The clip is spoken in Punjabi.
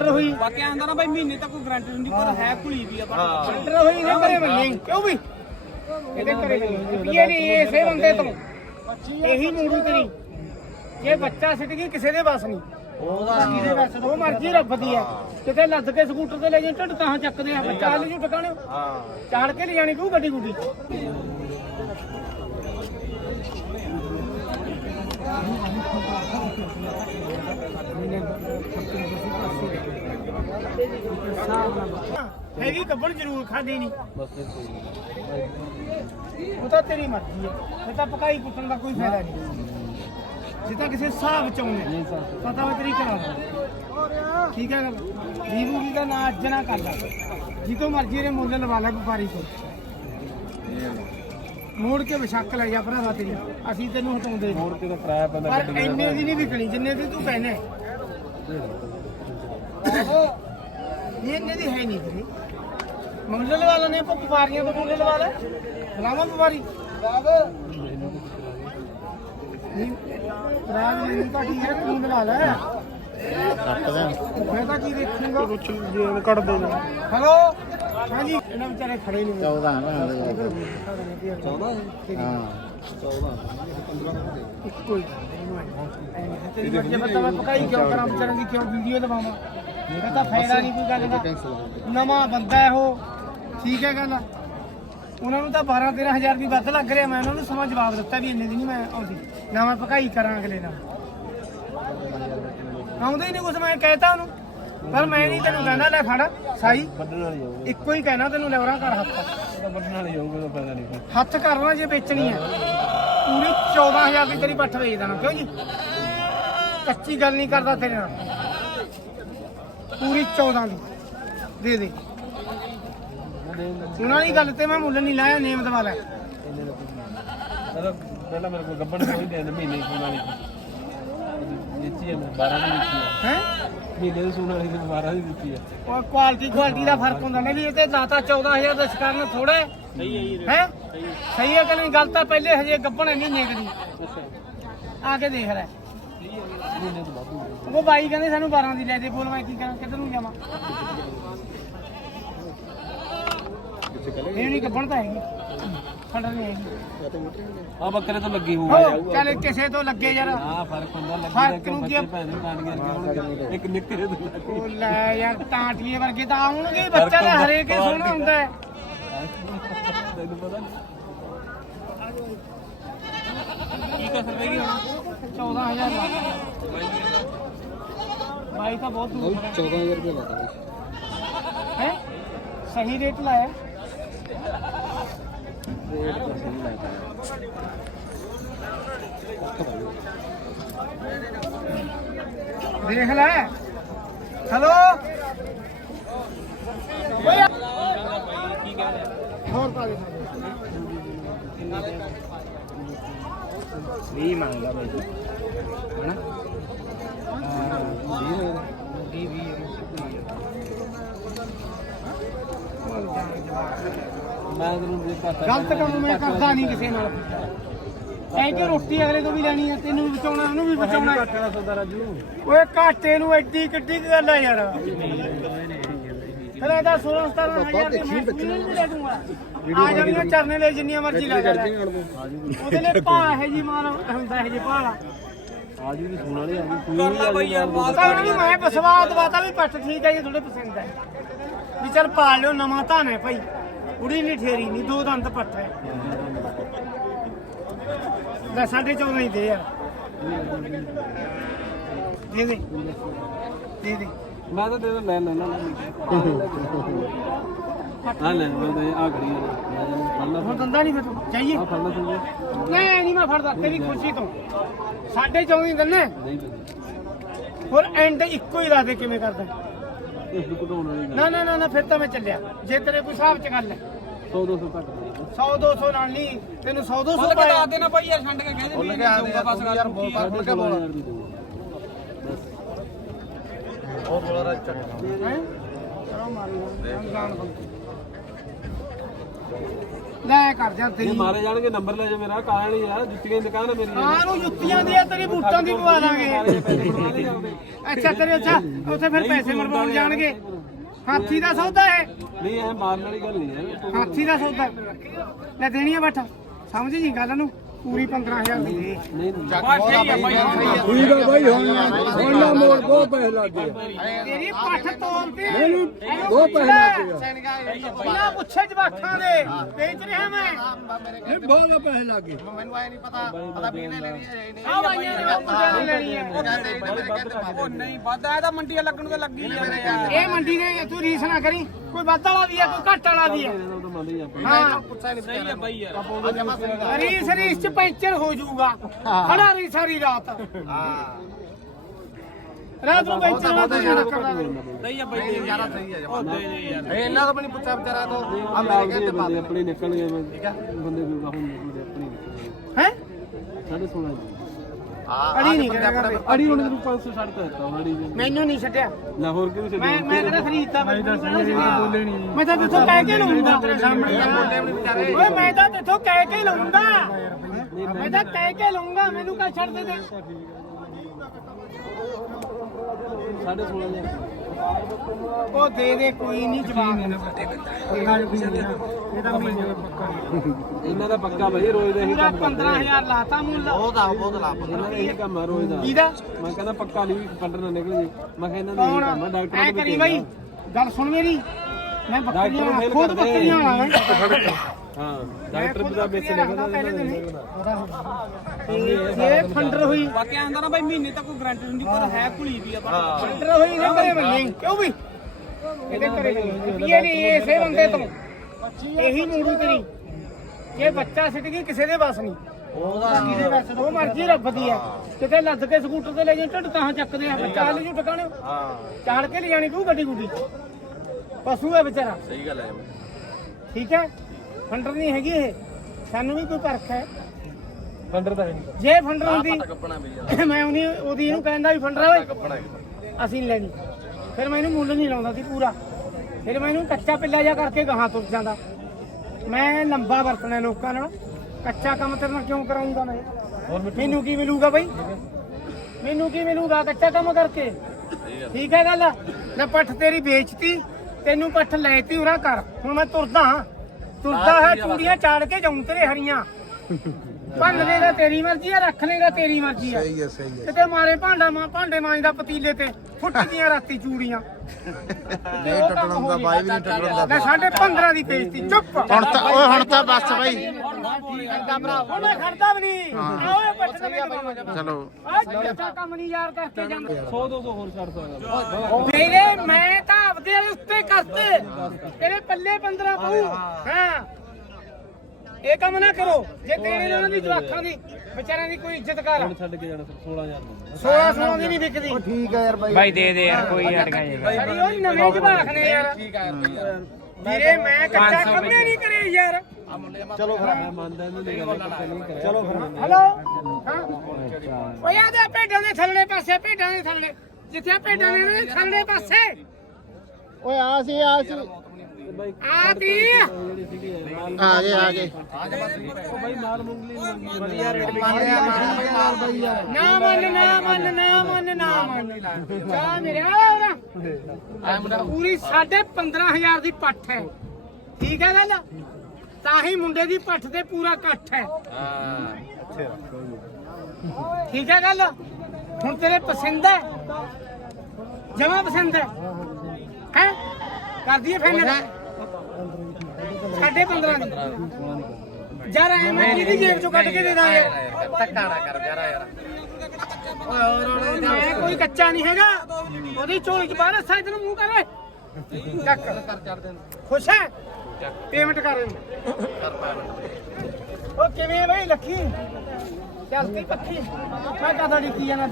ਟੰਡਰ ਹੋਈ। ਬਾਕੀ ਆਂਦਾ ਨਾ ਬਾਈ ਮਹੀਨੇ ਤੱਕ ਕੋਈ ਗਾਰੰਟੀ ਹੁੰਦੀ ਪਰ ਹੈ ਕੁਲੀ ਵੀ ਆ ਪਰ ਟੰਡਰ ਹੋਈ ਨੇ ਘਰੇ ਬੰਨੀ ਕਿਉਂ ਵੀ ਇਹਦੇ ਘਰੇ ਬੰਨੀ ਰੁਪਈਏ ਨਹੀਂ ਇਸੇ ਬੰਦੇ ਤੋਂ। ਇਹੀ ਮੂੜੂ ਤੇਰੀ। ਇਹ ਬੱਚਾ ਸਿੱਟ ਗਈ ਕਿਸੇ ਦੇ ਬਸ ਨਹੀਂ। ਉਹਦਾ ਜਿਹਦੇ ਬਸ ਉਹ ਮਰਜ਼ੀ ਰੱਬ ਦੀ ਹੈ ਕਿਤੇ ਲੱਦ ਕੇ ਸਕੂਟਰ ਤੇ ਲੈ ਜਾਂ ਢੱਡ ਤਾਂ ਚੱਕਦੇ ਆ। ਬੱਚਾ ਜੂ ਟਿਕਾਣੇ ਹਾਂ। ਚਾੜ ਕੇ ਲੈ ਜਾਣੀ ਕੋ ਗੱਡੀ ਗੁੱਡੀ ਹੈਗੀ ਕੱਬਣ ਜ਼ਰੂਰ ਖਾਦੀ ਨਹੀਂ ਉਹ ਤਾਂ ਤੇਰੀ ਮਰਜ਼ੀ ਹੈ। ਇਹ ਤਾਂ ਪਕਾਈ ਕੁੱਟਣ ਦਾ ਕੋਈ ਫਾਇਦਾ ਨਹੀਂ। ਜੇ ਤਾਂ ਕਿਸੇ ਹਿਸਾਬ ਚ ਆਉਂਦੇ ਪਤਾ ਵਾ ਤੇਰੀ ਕਰਾ। ਲਓ। ਠੀਕ ਹੈ ਗੱਲ ਰੀਵੂ ਦੀ ਦਾ ਨਾਂ ਅੱਜ ਨਾ ਕਰ ਲੈ। ਜਿੱਦੋਂ ਮਰਜ਼ੀ ਦੇ ਮੁੱਲ ਲਵਾ ਲੈ ਵਪਾਰੀ ਤੋਂ ਮੋੜ ਕੇ ਵਿਸ਼ੱਕ ਲੈ ਜਾ ਭਰਾਵਾ ਤੇਰੀ। ਅਸੀਂ ਤੈਨੂੰ ਹਟਾਉਂਦੇ ਨਹੀਂ। ਹੋਰ ਕਿਤੇ ਕਿਰਾਇਆ ਪੈਂਦਾ ਪਰ ਇੰਨੇ ਦੀ। ਨਹੀਂ ਵਿਕਣੀ ਜਿੰਨੇ ਦੀ ਤੂੰ ਕਹਿੰਦਾ ਇਹ ਇੰਨੇ ਦੀ ਹੈ ਨਹੀਂ ਤੇਰੀ। ਮੁੱਲ ਲਵਾ ਲੈਣੇ ਆਪਾਂ ਵਪਾਰੀਆਂ ਤੋਂ ਮੁੱਲ ਲਵਾ ਲੈ ਲਾਵਾਂ ਵਪਾਰੀ ਨਹੀਂ ਰਾਜ ਨਹੀਂ ਤਾਂ ਠੀਕ ਹੈ ਤੂੰ ਲਵਾ ਲੈ। ਮੈਂ ਤਾਂ ਕੀ ਦੇਖੂੰਗਾ ਕੁਛ ਜੇਨ ਕੱਢ ਦੇ। ਹੈਲੋ? ਹਾਂਜੀ। ਇਹਨਾਂ ਵਿਚਾਰੇ ਖੜੇ ਨਹੀਂ 14 ਨਾ 14 ਹਾਂ। ਇੱਕੋ ਹੀ। ਤੇਰੀ ਮਰਜ਼ੀ ਪਤਾ ਮੈਂ ਪਕਾਈ ਕਿਉਂ ਕਰਾਂ ਵਿਚਾਰਾਂ ਦੀ? ਕਿਉਂ ਵੀਡੀਓ ਲਵਾਵਾਂ ਇਹ ਤਾਂ ਫਾਇਦਾ ਨਹੀਂ ਕੋਈ ਗੱਲ ਦਾ। ਨਵਾਂ ਬੰਦਾ ਹੈ ਉਹ। ਠੀਕ ਹੈ ਗੱਲ। ਉਹਨਾਂ ਨੂੰ ਤਾਂ 12 13000 ਵੀ ਵੱਧ ਲੱਗ ਰਿਹਾ। ਮੈਂ ਉਹਨਾਂ ਨੂੰ ਸਮਾਂ ਜਵਾਬ ਦਿੱਤਾ ਵੀ ਇੰਨੇ ਦੀ ਨਹੀਂ ਮੈਂ ਆਉਂਦੀ। ਨਾ ਮੈਂ ਪਕਾਈ ਕਰਾਂ ਅਗਲੇ ਨਾਲ। ਆਉਂਦਾ ਹੀ ਨਹੀਂ ਕੁਛ ਮੈਂ ਕਹਿਤਾ ਉਹਨੂੰ। ਪਰ ਮੈਂ ਨਹੀਂ ਤੈਨੂੰ ਕਹਿੰਦਾ ਲੈ ਫੜ ਸਾਈ। ਵੱਢਣ ਵਾਲੀ ਜਾਊਗਾ ਇੱਕੋ ਹੀ ਕਹਿਣਾ ਤੈਨੂੰ ਲੈਵਰਾ ਕਰ ਹੱਥ। ਤਾਂ ਵੱਢਣ ਵਾਲੀ ਜਾਊਗਾ ਤਾਂ ਫਾਇਦਾ ਨਹੀਂ ਕੋਈ। ਹੱਥ ਕਰਨਾ ਜੇ ਵੇਚਣੀ ਹੈ ਪੂਰੀ 14000 ਦੀ ਤੇਰੀ ਪੱਠ ਵੇਚ ਦੇਣਾ ਕਿਉਂ ਜੀ? ਕੱਚੀ ਗੱਲ ਨਹੀਂ ਕਰਦਾ ਤੇਰੇ ਨਾਲ। ਪੂਰੀ 14 ਦੀ। ਦੇ ਦੇ। ਉਹਨਾਂ ਦੀ ਗੱਲ ਤੇ ਮੈਂ ਮੁੱਲ ਨਹੀਂ ਲਾਇਆ ਨੇਮ ਦਵਾ ਲੈ। ਪਹਿਲਾਂ ਪਹਿਲਾਂ ਮੇਰੇ ਕੋਲ ਗੱਬਣ ਕੋਈ ਦੇ ਦੇ ਮਹੀਨੇ ਸੂਣ ਵਾਲੀ ਦਿੱਤੀ ਹੈ ਮੈਂ 12 ਦੀ ਦਿੱਤੀ ਹੈ। ਹੈ? ਮਹੀਨੇ ਦੀ ਸੂਣ ਵਾਲੀ ਤੇ 12 ਦੀ ਦਿੱਤੀ ਹੈ। ਉਹ ਕੁਆਲਿਟੀ ਕੁਆਲਿਟੀ ਦਾ ਫ਼ਰਕ ਹੁੰਦਾ ਨੇ ਵੀ ਇਹ ਤੇ ਲਾਤਾ 14000 ਦਾ ਸ਼ਿਕਾਰਨ ਥੋੜਾ ਹੈ। ਹੈ ਸਹੀ ਹੈ। ਕਿ ਨਹੀਂ? ਗੱਲ ਤਾਂ ਪਹਿਲੇ ਹਜੇ ਗੱਬਣ ਮਹੀਨੇ ਕਦੀ ਆ ਕੇ ਦੇਖ ਲੈ। ਮਹੀਨੇ ਤੋਂ ਬਾਅਦ ਉਹ ਬਾਈ ਕਹਿੰਦੇ ਸਾਨੂੰ 12 ਦੀ ਲੈ ਦੇ ਬੋਲ ਮੈਂ ਕੀ ਕਰਾਂ ਕਿੱਧਰ ਨੂੰ ਜਾਵਾਂ? ਇਹ ਨਹੀਂ ਕੱਪਣ ਤਾਂ ਹੈਗੀ। ਖੰਡਰ ਨਹੀਂ ਹੈਗੀ ਆ ਬੱਕਰੇ ਤੋਂ ਲੱਗੀ ਹੋਊਗਾ ਹੋ ਚੱਲ ਕਿਸੇ ਤੋਂ ਲੱਗੇ ਯਾਰ। ਆ ਫ਼ਰਕ ਹੁੰਦਾ ਲੱਗੀ ਫ਼ਰਕ ਨੂੰ ਕੀ ਆ? ਭੈਣ ਨੂੰ ਕਾਂਡ ਕਰਕੇ ਹੋਣਗੇ ਇੱਕ ਨਿੱਕਰੇ ਤੋਂ ਲੱਗੀ। ਉਹ ਲੈ ਯਾਰ ਟਾਂਟੀਏ ਵਰਗੇ ਤਾਂ ਆਉਣਗੇ ਹੀ, ਬੱਚਾ ਦਾ ਹਰੇਕ ਹੀ ਸੋਹਣਾ ਹੁੰਦਾ ਹੈ। ਤੈਨੂੰ ਪਤਾ ਨਹੀਂ। ਕੀ ਕਰ ਸਕਦਾ ਹੁਣ? 14000 ਦਾ ਬਾਈ ਤਾਂ ਬਹੁਤ ਦੂਰ 14000 ਰੁਪਏ ਲਾਤਾ ਹੈ? ਸਹੀ ਰੇਟ ਲਾਇਆ। ਰੇਟ ਤਾਂ ਸਹੀ ਲਾਤਾ ਦੇਖ ਲੈ। ਹੈਲੋ? ਓਏ ਹੋਰ ਪਾ ਦੇ 20 ਮੰਗਦਾ ਬਾਈ ਹਨਾ? ਹਾਂ 20 ਹੋਇਆ 20 ਮੈਂ ਤੈਨੂੰ ਦੇ ਘੱਟ ਗਲਤ ਕੰਮ ਮੈਂ ਕਰਦਾ ਨਹੀਂ ਕਿਸੇ ਨਾਲ। ਐਂ ਕਿ ਰੋਟੀ ਅਗਲੇ ਤੋਂ ਵੀ ਲੈਣੀ ਹੈ ਤੈਨੂੰ ਵੀ ਬਚਾਉਣਾ ਉਹਨੂੰ ਵੀ ਬਚਾਉਣਾ। ਹੈ। ਦਾ ਸੌਦਾ ਰਾਜੂ। ਓਏ ਘਾਟੇ ਨੂੰ ਐਡੀ ਕਿੱਡੀ ਕੁ ਗੱਲ ਹੈ ਯਾਰ। ਫਿਰ ਇਹਦਾ 16 17 ਹਜ਼ਾਰ ਦੀ ਮੈਂ ਜ਼ਮੀਨ ਵੀ ਲੈ ਦੂੰਗਾ। ਆ ਜਾਣੀਆਂ ਚਰਨੇ ਲਈ ਜਿੰਨੀਆਂ ਮਰਜ਼ੀ ਲੈ ਜਾ ਲੈ। ਉਹਦੇ ਲਈ ਭਾ ਹੈ ਜੀ ਮਾਲ ਹੁੰਦਾ ਹੈ ਜੀ ਭਾਲਾ ਆਜੂ ਵੀ ਸੂਣ ਵਾਲੀ ਆ ਗਈ ਤੂੰ ਕਰ ਲਾ ਬਾਈ ਯਾਰ ਮਾਲ ਤਾਂ ਉਹਨੂੰ ਮੈਂ ਪਸਵਾ ਦਵਾਤਾ ਵੀ ਪੱਟ ਠੀਕ ਹੈ ਜੀ ਥੋੜੇ ਪਸੰਦ ਹੈ ਵੀ ਚੱਲ ਪਾਲ ਲਿਓ ਨਵਾਂ ਧਾਨ ਹੈ ਭਾਈ। ਉੜੀ ਨਹੀਂ ਠੇਰੀ ਨਹੀਂ ਦੋ ਦੰਦ ਪੱਟ ਹੈ। ਲੈ ਸਾਢੇ 14 ਹੀ ਦੇ ਯਾਰ ਦੇ ਦੇ ਦੇ ਦੇ। ਮੈਂ ਤਾਂ ਦੇ ਲੈ ਲੈਣਾ। ਆ ਲੈ ਮੈਂ ਤਾਂ ਆ ਖੜੀ ਆ। ਫੜਨਾ ਹੁਣ ਦੰਦਾ ਨਹੀਂ ਫਿਰ ਜਾਈਏ। ਆ ਫੜਨਾ ਤੂੰ ਨਹੀਂ ਨਹੀਂ ਮੈਂ ਫੜਦਾ ਤੇਰੀ ਖੁਸ਼ੀ ਤੋਂ। ਸਾਢੇ 14 ਹੀ ਦੰਨੇ। ਨਹੀਂ ਹੋਰ ਐਂਡ ਇੱਕੋ ਹੀ ਦੱਸ ਦੇ ਕਿਵੇਂ ਕਰਦਾ। ਇਸ ਨੂੰ ਘਟਾਉਣ ਵਾਲੀ ਨਾ ਨਾ ਨਾ ਨਾ ਫਿਰ ਤਾਂ ਮੈਂ ਚੱਲਿਆ ਜੇ ਤੇਰੇ ਕੋਈ ਹਿਸਾਬ ਚ ਗੱਲ ਹੈ 100 200 ਘੱਟ ਦੇ 100 200 ਨਾਲ ਨਹੀਂ ਤੈਨੂੰ 100 200 ਮੁੱਲ ਪਾਇਆ ਕਟਾ ਦੇਣਾ ਬਾਈ ਯਾਰ ਛੱਡ ਕੇ ਕਹਿੰਦੇ ਵੀ ਜਾਊਗਾ ਬਸ ਗੱਲ ਮੁੱਕੀ ਆ। ਸਾਢੇ 16000 ਦੀ ਦਊਗਾ ਉਹ ਥੋੜਾ ਜਿਹਾ ਚੱਕ ਹੈਂ? ਚਲੋ ਮਾਰੀ ਜਾਣ ਬੰਦ। ਲੈ ਕਰ ਜਾ ਇਹ ਤੇਰੀ। ਮਾਰੇ ਜਾਣਗੇ ਨੰਬਰ ਲੈ ਜਾ ਮੇਰਾ ਕਾਲ ਨਹੀਂ ਆ ਜੁੱਤੀਆਂ ਦੀ ਦੁਕਾਨ ਆ ਮੇਰੀ। ਹਾਂ ਨੂੰ ਜੁੱਤੀਆਂ ਦੀ ਆ ਤੇਰੀ ਬੂਟਾਂ ਦੀ ਪਵਾ ਦਾਂਗੇ। ਅੱਛਾ ਤੇਰੇ ਅੱਛਾ ਉੱਥੇ ਫਿਰ ਪੈਸੇ ਮਰਵਾਉਣ ਜਾਣਗੇ। ਹਾਥੀ ਦਾ ਸੌਦਾ ਹੈ ਨਹੀਂ ਇਹ ਮਾਰਨ ਵਾਲੀ ਗੱਲ ਨਹੀਂ ਹੈ। ਹਾਥੀ ਦਾ ਸੌਦਾ। ਲੈ ਦੇਣੀ ਆ ਬੱਠ। ਸਮਝ ਜੀ ਗੱਲ ਨੂੰ? ਪੂਰੀ 15000 ਦੀ। ਨਹੀਂ ਠੀਕ ਆ ਬਾਈ ਹੁਣ ਹੁਣ ਨਾ ਮੋੜ ਬਹੁਤ ਪੈਸੇ ਲੱਗ ਗਏ। ਤੇਰੀ ਪੱਠ ਤੋਲ ਤੇ ਮੈਨੂੰ ਬਹੁਤ ਪੈਸੇ ਲੱਗ ਗਏ ਬਿਨਾ ਪੁੱਛੇ ਜਵਾਖਾਂ ਦੇ ਵੇਚ ਰਿਹਾ ਮੈਂ। ਇਹ ਬਹੁਤ ਪੈਸੇ ਲੱਗ ਗਏ। ਆ ਬਾਈਆਂ ਨੇ ਉਹ ਮੁੰਡਿਆਂ ਨੇ ਲੈਣੀ ਹੈ। ਉਹ ਨਹੀਂ ਵਾਦਾ ਇਹਦਾ ਮੰਡੀਆਂ ਲੱਗਣ ਤੋਂ ਲੱਗੀ ਇਹ ਮੰਡੀ ਦੇ ਤੂੰ ਰੀਸ ਨਾ ਕਰੀ। ਕੋਈ ਵੱਧ ਵਾਲਾ ਵੀ ਹੈ ਕੋਈ ਘੱਟ ਵਾਲਾ ਵੀ ਹੈ। ਤਾਂ ਹੀ। ਹਾਂ ਸਹੀ ਆ ਬਾਈ ਯਾਰ ਰੀਸ ਰੀਸ ਚ ਪੈਂਚਰ ਹੋ ਜਾਊਗਾ। ਖੜਾ ਰਹੀ ਸਾਰੀ ਰਾਤ। ਰਾਤ ਨੂੰ ਪੈਂਚਰ ਹੋ ਜਾਊਗਾ ਸਹੀ ਆ ਬਾਈ ਦੇ ਯਾਰ ਸਹੀ ਆ ਉਹ ਦੇ ਦੇ ਯਾਰ ਇਹਨਾਂ ਦਾ ਵੀ ਨਹੀਂ ਪੁੱਛਿਆ ਵਿਚਾਰਾ ਤੋਂ। ਆ ਮੇਰੇ ਕਹਿੰਦੇ ਬੰਦੇ ਆਪਣੇ ਨਿਕਲ ਗਏ ਬੰਦੇ ਵੀ ਹੁਣ ਆਪਣੀ ਹੈ? ਸਾਡੇ ਸੋਣਾ ਜੀ। ਅੜੀ ਨਹੀਂ ਕਰੇਗਾ ਅੜੀ ਹੁਣ ਤੈਨੂੰ 500 ਛੱਡ ਤਾ ਦਿੱਤਾ ਅੜੀ ਨੇ। ਮੈਨੂੰ ਨਹੀਂ ਛੱਡਿਆ। ਨਾ ਹੋਰ ਕਿਹਨੂੰ ਛੱਡਿਆ? ਮੈਂ ਮੈਂ ਕਿਹੜਾ ਖਰੀਦਦਾ ਮੈਂ ਤਾਂ ਬੋਲੇ ਨਹੀਂ। ਮੈਂ ਤਾਂ ਤੇਥੋਂ ਕਹਿ ਕੇ ਲਊਂਗਾ। ਤੇਰੇ ਸਾਹਮਣੇ ਓਏ ਮੈਂ ਤਾਂ ਤੇਥੋਂ ਕਹਿ ਕੇ ਲਊਂਗਾ। ਮੈਂ ਤਾਂ ਕਹਿ ਕੇ ਲਊਂਗਾ। ਮੈਨੂੰ ਕਾ ਛੱਡ ਦੇ ਦੇ। ਸਾਡੇ ਸੋਣਾ ਜੀ ਉਹ ਦੇ ਦੇ ਕੋਈ ਨਹੀਂ ਜਵਾਬ ਇਹਦਾ ਮਹੀਨੇ ਦਾ ਪੱਕਾ ਇਹਨਾਂ ਦਾ ਪੱਕਾ ਭਾਈ ਰੋਜ਼ ਦਾ ਹੀ ਪੂਰਾ ਕੰਮ ਕਰਦੇ 15000 ਲਾਤਾ ਮੁੱਲ। ਬਹੁਤ ਆ ਬਹੁਤ ਲਾਭ ਇਹਨਾਂ ਦਾ ਇਹ ਕੰਮ ਆ ਰੋਜ਼ ਦਾ। ਕਿਹਦਾ? ਮੈਂ ਕਹਿੰਦਾ ਪੱਕਾ ਨਹੀਂ ਪੰਡਰ ਨਾ ਨਿਕਲ ਜੀ। ਮੈਂ ਕਿਹਾ ਇਹਨਾਂ ਦਾ ਇਹ ਕੰਮ ਆ ਡਾਕਟਰ ਐ ਕਰੀ ਬਾਈ ਗੱਲ ਸੁਣ ਮੇਰੀ। ਮੈਂ ਬੱਕਰੀਆਂ ਖੁਦ ਬੱਕਰੀਆਂ ਵਾਲਾ ਹਾਂ ਡਾਕਟਰ ਦਾ ਵਿੱਚ ਨਿਕਲਦਾ ਪਹਿਲੇ ਦਿਨ ਇਹ ਫੰਡਰ ਹੋਈ। ਬਾਕੀ ਆਂਦਾ ਨਾ ਬਾਈ ਮਹੀਨੇ ਤੱਕ ਕੋਈ ਗਾਰੰਟੀ ਹੁੰਦੀ ਪਰ ਹੈ ਕੁਲੀ ਵੀ ਆ ਪਰ ਫੰਡਰ ਹੋਈ ਨਾ ਕਰੇ ਬੰਦੇ ਕਿਉਂ ਵੀ? ਇਹਦੇ ਕਰੇ ਇਹ ਨਹੀਂ ਇਸੇ ਬੰਦੇ ਤੋਂ। ਇਹੀ ਮੂੜੂ ਤੇਰੀ। ਇਹ ਬੱਚਾ ਸਿੱਟ ਗਈ ਕਿਸੇ ਦੇ ਬਸ ਨਹੀਂ। ਉਹਦਾ ਕਿਹਦੇ ਬਸ ਉਹ ਮਰਜ਼ੀ ਰੱਬ ਦੀ ਹੈ। ਕਿਤੇ ਲੱਦ ਕੇ ਸਕੂਟਰ ਤੇ ਲੈ ਜਾਈ ਢਿੱਡ ਤਾਂ ਚੱਕਦੇ ਆ। ਬੱਚਾ ਲੈ ਜੂ ਟਿਕਾਣੇ। ਹਾਂ। ਚਾੜ ਕੇ ਲੈ ਜਾਣੀ ਤੂੰ ਗੱਡੀ ਗੁੱਡੀ ਪਸ਼ੂ ਹੈ ਵਿਚਾਰਾ। ਸਹੀ ਗੱਲ ਹੈ ਠੀਕ ਹੈ? ਫੰਡਰ ਨਹੀਂ ਹੈਗੀ ਇਹ। ਸਾਨੂੰ ਵੀ ਕੋਈ ਪਰਖ ਹੈ। ਦਾ ਹੈ ਨਹੀਂ। ਜੇ ਫੰਡਰ ਹੁੰਦੀ ਕੱਪਣਾ ਵੀ ਮੈਂ ਉਹਦੀ ਉਹਦੀ ਇਹਨੂੰ ਕਹਿੰਦਾ ਵੀ ਫੰਡਰ ਓਏ। ਅਸੀਂ ਨੀ ਲੈਣੀ ਫਿਰ ਮੈਂ ਇਹਨੂੰ ਮੁੱਲ ਨਹੀਂ ਲਾਉਂਦਾ ਸੀ ਪੂਰਾ। ਫਿਰ ਮੈਂ ਇਹਨੂੰ ਕੱਚਾ ਪਿੱਲਾ ਜਾ ਕਰਕੇ ਗਾਹਾਂ ਤੁਰ ਜਾਂਦਾ। ਮੈਂ ਲੰਬਾ ਵਰਤਣਾ ਲੋਕਾਂ ਨਾਲ। ਕੱਚਾ ਕੰਮ ਤੇਰੇ ਨਾਲ ਕਿਉਂ ਕਰਾਉਂਗਾ ਮੈਂ? ਮੈਨੂੰ ਕੀ ਮਿਲੂਗਾ ਬਈ? ਮੈਨੂੰ ਕੀ ਮਿਲੂਗਾ ਕੱਚਾ ਕੰਮ ਕਰਕੇ? ਠੀਕ ਹੈ ਗੱਲ? ਨਾ ਪੱਠ ਤੇਰੀ ਵੇਚਤੀ ਤੈਨੂੰ ਪੱਠ ਲੈਤੀ ਉਰਾ ਕਰ ਹੁਣ ਮੈਂ ਤੁਰਦਾ ਹਾਂ। ਤੁਰਦਾ ਹੈ ਚੂੜੀਆਂ ਚਾੜ ਕੇ ਜਾਉਂ ਤੇਰੇ ਹਰੀਆਂ। ਭੰਨ ਲੇਗਾ ਤੇਰੀ ਮਰਜ਼ੀ ਆ ਰੱਖ ਲੇਗਾ ਤੇਰੀ ਮਰਜ਼ੀ ਆ। ਸਹੀ ਹੈ ਸਹੀ ਹੈ ਕਿਤੇ ਮਾਰੇ ਭਾਂਡਾ ਮਾ ਭਾਂਡੇ ਮਾਂਜਦਾ ਪਤੀਲੇ ਤੇ ਫੁੱਟਦੀਆਂ ਰਾਤੀ ਚੂੜੀਆਂ। ਨਹੀਂ ਟੁੱਟਣ ਦਾ ਬਾਈ ਵੀ ਨਹੀਂ ਟੁੱਟਣ ਦਾ ਲੈ ਸਾਡੇ 15 ਦੀ ਪੇਜਤੀ ਚੁੱਪ। ਹੁਣ ਤਾਂ ਓਏ ਹੁਣ ਤਾਂ ਬਸ ਬਾਈ। ਹੁਣ ਮੈਂ ਖੜਦਾ ਵੀ ਨਹੀਂ। ਆਓ ਪੱਟ ਦੇ ਚਲੋ। ਆ ਚੱਕਾ ਕੰਮ ਨਹੀਂ ਯਾਰ ਕਰਕੇ ਜਾਂਦਾ। 100 200 ਹੋਰ ਛੱਡ ਸਕਦਾ। ਮੇਰੇ ਮੈਂ ਤਾਂ ਆਪਦੇ ਵਾਲੇ ਉੱਤੇ ਕਰਤੇ। ਤੇਰੇ ਪੱਲੇ 15 ਪਊ। ਹਾਂ। ਇਹ ਕੰਮ ਨਾ ਕਰੋ। ਜੇ ਤੇਰੇ ਨਾਲ ਉਹਨਾਂ ਦੀ ਜਵਾਖਾਂ ਦੀ ਵਿਚਾਰਿਆਂ ਦੀ ਕੋਈ ਇੱਜ਼ਤ ਕਰ। ਹੁਣ ਛੱਡ ਕੇ ਜਾਣਾ 16000 ਦਾ। 16 16 ਦੀ ਨਹੀਂ ਵਿਕਦੀ। ਠੀਕ ਹੈ ਯਾਰ ਬਾਈ। ਬਾਈ ਦੇ ਦੇ ਯਾਰ ਕੋਈ ਅਟਕਾ ਜੇ ਸਾਡੀ ਉਹ ਨਵੇਂ ਜਵਾਖ ਨੇ ਯਾਰ। ਵੀਰੇ ਮੈਂ ਕੱਚਾ ਕੰਮ ਨਹੀਂ ਕਰੇ ਯਾਰ। ਚਲੋ ਫਿਰ। ਮੈਂ ਮੰਨਦਾ ਇਹਨੂੰ ਨਹੀਂ ਗੱਲ ਪੱਕਾ ਨਹੀਂ ਕਰਿਆ ਚਲੋ ਫਿਰ। ਹਲੋ? ਹਾਂ। ਓਏ ਆ ਦੇ ਭੇਡਾਂ ਦੇ ਥੱਲੇ ਪਾਸੇ ਭੇਡਾਂ ਦੇ ਥੱਲੇ ਜਿੱਥੇ ਭੇਡਾਂ ਨਾ ਥੱਲੇ ਪਾਸੇ। ਓਏ ਆ ਸੀ ਆ ਸੀ। ਆ ਤੀ ਆ ਗਏ ਆ ਗਏ। ਉਹ ਬਾਈ ਮਾਲ ਮੁੰਗਲੀ ਵਧੀਆ ਰੇਟ ਨਾ ਮੰਨ ਨਾ ਮੰਨ ਨਾ ਮੰਨ ਨਾ ਮੰਨ। ਜਾ ਮੇਰੇ ਆ ਪੂਰੀ ਸਾਢੇ 15000 ਦੀ ਪੱਠ ਹੈ। ਠੀਕ ਹੈ ਗੱਲ? ਤਾਂ ਹੀ ਮੁੰਡੇ ਦੀ ਪੱਠ ਤੇ ਪੂਰਾ ਇਕੱਠ ਹੈ। ਠੀਕ ਹੈ ਗੱਲ? ਹੁਣ ਤੇਰੇ ਪਸੰਦ ਹੈ? ਜਮਾ ਪਸੰਦ ਹੈ? ਹੈ? ਕਰ ਦਈਏ ਫਾਈਨਲ ਸਾਢੇ 15 ਦੀ। ਯਾਰ ਐ ਮੈਂ ਕਿਹਦੀ ਜੇਬ ਚੋਂ ਕੱਢ ਕੇ ਦੇ ਦਾਂਗੇ। ਧੱਕਾ ਨਾ ਕਰ ਯਾਰ। ਯਾਰ ਮੈਂ ਕੋਈ ਕੱਚਾ ਨਹੀਂ ਹੈਗਾ। ਉਹਦੀ ਝੋਲੀ ਚ ਬਾਹਰ ਸਾਈਡ ਨੂੰ ਮੂੰਹ ਕਰੇ ਚੱਕ। ਖੁਸ਼ ਹੈ? ਪੇਮੈਂਟ ਕਰ ਇਹਨੂੰ। ਉਹ ਕਿਵੇਂ ਬਈ ਲੱਖੀ ਚੱਲ ਤੀ ਪੱਖੀ। ਮੈਂ ਕਹਦਾ ਡਿੱਕੀ ਜਾਣਾ